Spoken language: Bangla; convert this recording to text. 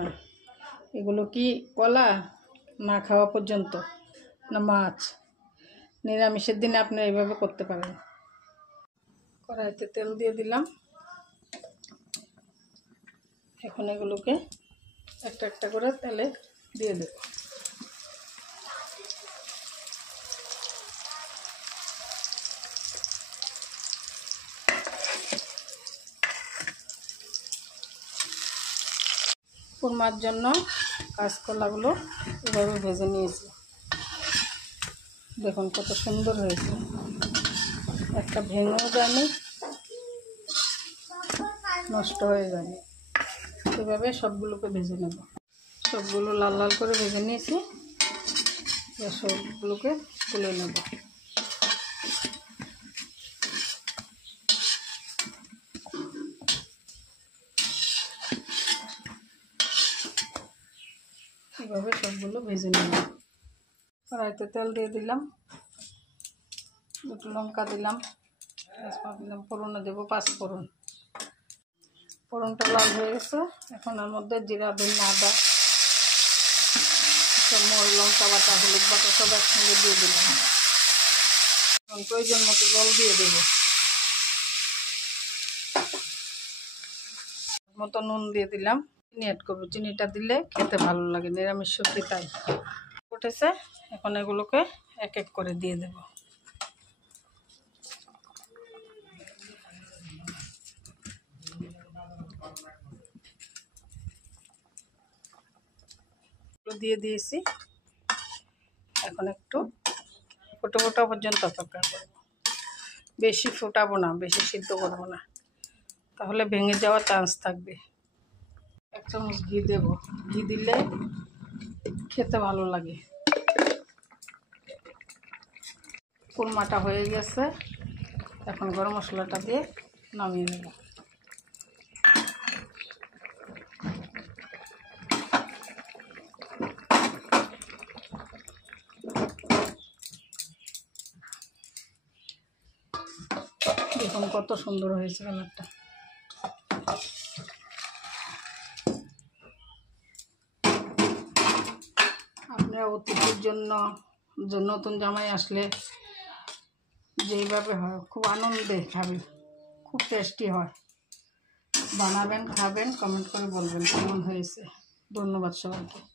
না এগুলো কি কলা না খাওয়া পর্যন্ত না মাছ। নিরামিষের দিনে আপনারা এইভাবে করতে পারেন। কড়াইতে তেল দিয়ে দিলাম। এখন এগুলোকে একটা একটা করে তেলে দিয়ে দেব। কুরমার জন্য কাঁচকলাগুলো এভাবে ভেজে নিয়েছি। দেখুন কত সুন্দর হয়েছে, একটা ভেঙেও যায়নি, নষ্ট হয়ে যায়নি। এভাবে সবগুলোকে ভেজে নেব। সবগুলো লাল লাল করে ভেজে নিয়েছি, সবগুলোকে তুলে নেব। এভাবে সবগুলো ভেজে নেব। কড়াইতে তেল দিয়ে দিলাম, দুটো লঙ্কা দিলাম, তেজপাতা দিলাম, ফোড়নে দেবো 5 ফোড়ন। ফোড়নটা লাল হয়ে গেছে। এখন এর মধ্যে জিরা, ধনিয়া, আদা, মর, লঙ্কা বাটা, হলুদ বাটা সব একসঙ্গে দিয়ে দিলাম। এখন প্রয়োজন মতো জল দিয়ে দেবো, মতো নুন দিয়ে দিলাম। চিনি অ্যাড করবো, চিনিটা দিলে খেতে ভালো লাগে, নিরামিষ সবজি তাই। উঠেছে, এখন এগুলোকে এক এক করে দিয়ে দেব। দিয়ে দিয়েছি। এখন একটু ফোটা ফোটা পর্যন্ত অপেক্ষা করব। বেশি ফোটাবো না, বেশি সিদ্ধ করবো না, তাহলে ভেঙে যাওয়ার চান্স থাকবে। 1 চামচ ঘি দেব, ঘি দিলে খেতে ভালো লাগে। কুরমাটা হয়ে গেছে, এখন গরম মশলাটা দিয়ে নামিয়ে নেব। দেখুন কত সুন্দর হয়েছে কালারটা। আপনারা অতিথির জন্য নতুন জামাই আসলে যেইভাবে হয় খুব আনন্দে খাবে, খুব টেস্টি হয়। বানাবেন, খাবেন, কমেন্ট করে বলবেন কেমন হয়েছে। ধন্যবাদ সবাইকে।